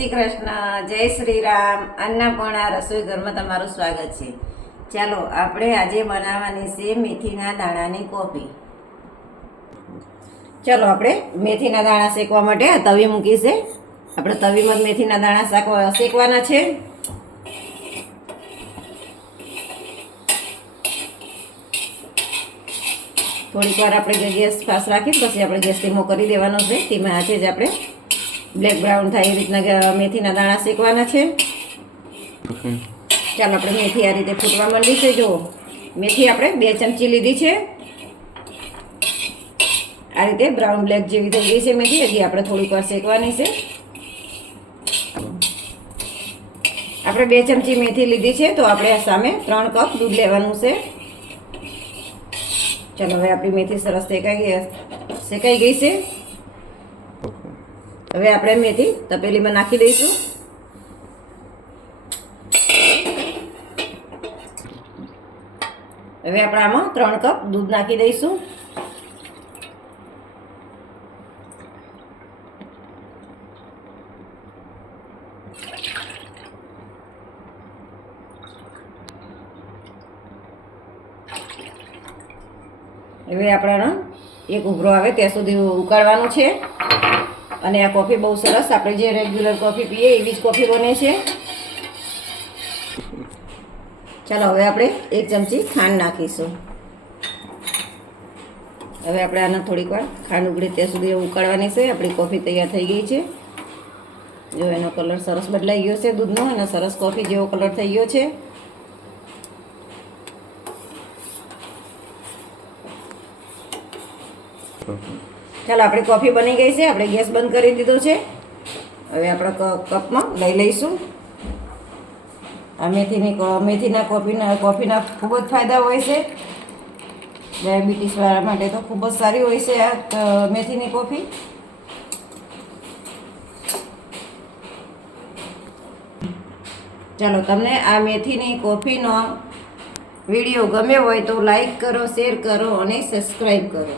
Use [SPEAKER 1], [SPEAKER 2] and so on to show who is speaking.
[SPEAKER 1] શ્રી કૃષ્ણ જય શ્રી રામ અન્નપૂર્ણા રસોઈ ઘરમાં તમારું સ્વાગત છે. ચાલો, આપણે આજે બનાવવાની છે મેથીના દાણાની કોફી ચાલો, આપણે મેથીના દાણા શેકવા માટે તવી મૂકી છે. આપણે તવીમાં મેથીના દાણા શાકવા શેકવાના છે. થોડીક વાર આપણે ગેસ ફાસ રાખી પછી આપણે ગેસ ધીમો કરી દેવાનો છે. ધીમે હાથે જ આપણે બ્લેક બ્રાઉન થાય એ રીતના મેથીના દાણા શેકવાના છે. ચાલો આપણે મેથી આ રીતે ફૂટવા માંડી છે જો મેથી આપણે બે ચમચી લીધી છે. આ રીતે બ્રાઉન બ્લેક જેવી થઈ ગઈ છે મેથી હજી આપણે થોડીક વાર શેકવાની છે. આપણે બે ચમચી મેથી લીધી છે તો આપણે સામે ત્રણ કપ દૂધ લેવાનું છે. ચાલો હવે આપણી મેથી સરસ શેકાઈ ગઈ શેકાઈ ગઈ છે. હવે આપણે મેથી તપેલીમાં નાખી દઈશું. હવે આપણે આમાં ત્રણ કપ દૂધ નાખી દઈશું. હવે આપણાનો એક ઉભરો આવે, ત્યાં સુધી ઉકાળવાનું છે. અને આ કોફી બહુ સરસ. આપણે જે રેગ્યુલર કોફી પીએ એવી જ કોફી બને છે. ચાલો, હવે આપણે એક ચમચી ખાંડ નાખીશું. હવે આપણે આને થોડીક વાર ખાંડ ઉગડે ત્યાં સુધી ઉકાળવાની છે. આપણી કોફી તૈયાર થઈ ગઈ છે. જો એનો કલર સરસ બદલાઈ ગયો છે દૂધનો અને સરસ કોફી જેવો કલર થઈ ગયો છે. ચાલો, આપણી કોફી બની ગઈ છે. આપણે ગેસ બંધ કરી દીધો છે. હવે આપણે કપમાં લઈ લઈશું. આ મેથીની મેથીના કોફીના કોફીના ખૂબ જ ફાયદા હોય છે. ડાયાબિટીસવાળા માટે તો ખૂબ જ સારી હોય છે આ મેથીની કોફી. ચાલો, તમને આ મેથીની કોફીનો વીડિયો ગમ્યો હોય તો લાઈક કરો, શેર કરો અને સબસ્ક્રાઈબ કરો.